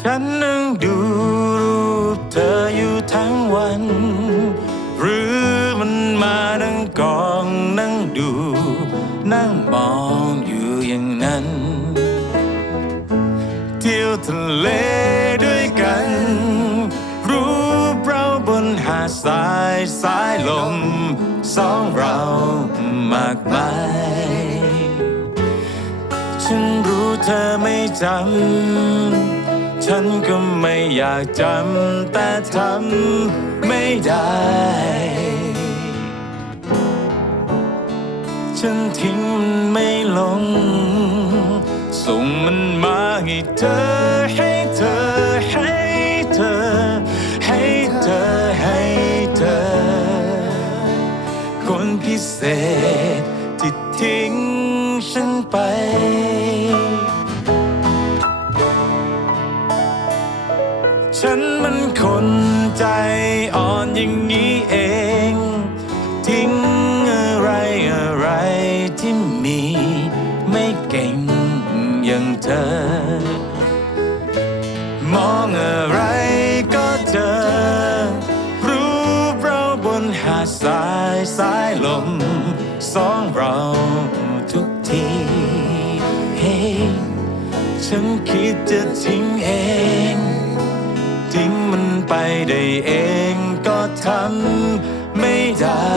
ฉันนั่งดูรูปเธออยู่ทั้งวัน หรือมันมานั่งกองนั่งดู นั่งมองอยู่อย่างนั้น เที่ยวทะเลด้วยกัน รูปเราบนหาดสายสายลม สองเรามากมายฉันรู้เธอไม่จำ ฉันก็ไม่อยากจำแต่ทำไม่ได้ ฉันทิ้งมันไม่ลง ส่งมันมาให้เธอให้เธอให้เธอ ให้เธอให้เธอ คนพิเศษที่ทิ้งฉันไป คนใจอ่อนอย่างนี้เอง ทิ้งอะไรอะไรที่มี ไม่เก่งอย่างเธอ มองอะไรก็เจอ รูปเราบนหาดทรายสายลม สองเราทุกที Hey ฉันคิดจะทิ้งเอง ทิ้งมัน ไปได้เองก็ทำไม่ได้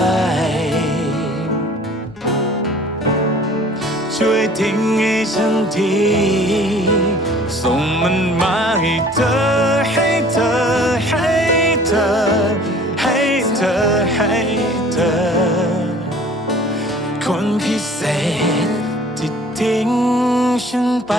ช่วยทิ้งให้ฉันที ส่งมันมาให้เธอ ให้เธอ ให้เธอ ให้เธอ ให้เธอ คนพิเศษที่ทิ้งฉันไป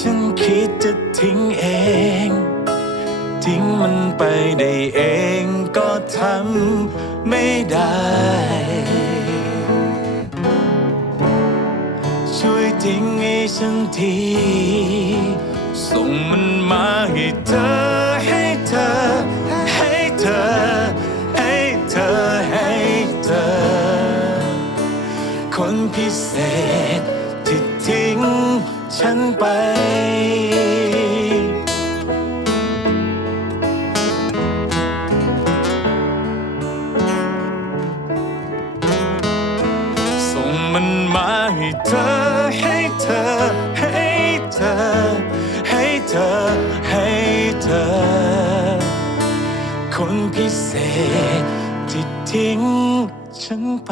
ฉันคิดจะทิ้งเอง ทิ้งมันไปได้เองก็ทำไม่ได้ ช่วยทิ้งให้ฉันที ส่งมันมาให้เธอให้เธอ ให้เธอ ให้เธอให้เธอ คนพิเศษ ฉันไป ส่งมันมาให้เธอ ให้เธอ ให้เธอ ให้เธอ ให้เธอ คนพิเศษที่ทิ้งฉันไป